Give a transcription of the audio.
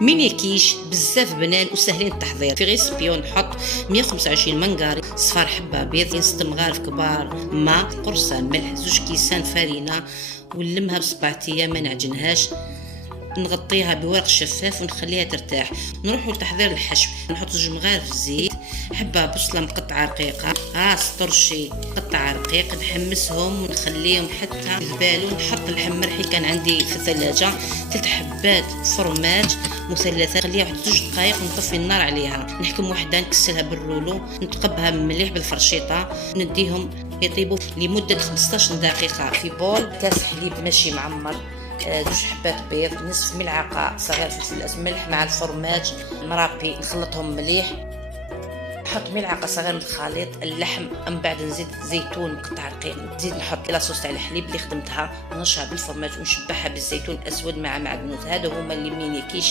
ميني كيش بزاف بنان وسهلين التحضير. في ريسبيون نحط 125 منقاري صفار حبه بيض، 6 مغارف كبار ماء، قرصان ملح، 2 كيسان فرينه، ونلمها بصبع ايام ما نعجنهاش، نغطيها بورق شفاف ونخليها ترتاح. نروحوا لتحضير الحشو، نحط 2 مغارف زيت، حبه بصله مقطعه رقيقه، راس طرشي قطع رقيق، نحمسهم ونخليهم حتى يذبالوا. نحط اللحم مرحي كان عندي في الثلاجه، 3 حبات فرماج مثلثه، نخليها واحد 2 دقائق ونطفي النار عليها. نحكم وحده نكسلها بالرولو، نتقبها مليح بالفرشيطه، نديهم يطيبوا لمده 15 دقيقه. في بول كاس حليب ماشي معمر، 2 حبات بيض، نصف ملعقه صغيره فلفل اسود، ملح مع الفرماج مرابي، نخلطهم مليح. نحط ملعقه صغيره من الخليط اللحم، من بعد نزيد زيتون مقطع رقيق، نزيد نحط لاصوص تاع الحليب اللي خدمتها، نرشها بالفرماج ونشبعها بالزيتون الاسود مع معدنوس. هذا هما اللي ميني كيش.